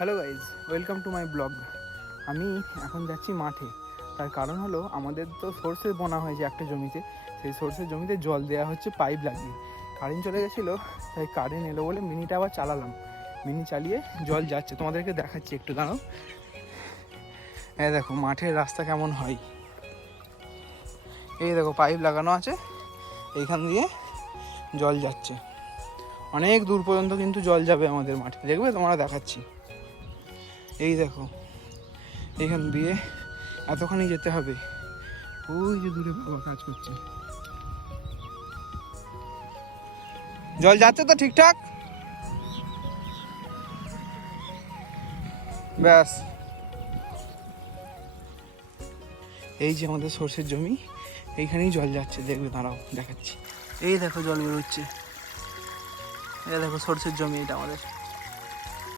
Hello guys, welcome to my blog. আমি এখন যাচ্ছি মাঠে। তার কারণ হলো আমাদের তো সোর্সে বোনা হয়েছে একটা জমিতে, সেই সোর্সের জমিতে জল দেওয়া হচ্ছে পাইপ লাগিয়ে। কারেন্ট চলে গেছিলো, তাই কারেন্ট এলো বলে মিনিটা আবার চালালাম। মিনি চালিয়ে জল যাচ্ছে, তোমাদেরকে দেখাচ্ছি একটু, দাঁড়াও। হ্যাঁ দেখো মাঠের রাস্তা কেমন হয়, এই দেখো পাইপ লাগানো আছে, এইখান দিয়ে জল যাচ্ছে অনেক দূর পর্যন্ত, কিন্তু জল যাবে আমাদের মাঠে, দেখবে তোমরা, দেখাচ্ছি। এই দেখো এখান দিয়ে এতখানি যেতে হবে, ওই যে দূরে বাবা কাজ করছে। জল যাচ্ছে তো ঠিকঠাক? ব্যাস, এই যে আমাদের সর্ষের জমি, এইখানেই জল যাচ্ছে, দেখবে, দাঁড়াও দেখাচ্ছি। এই দেখো জল বেরোচ্ছে, এই দেখো সর্ষের জমি, এটা আমাদের।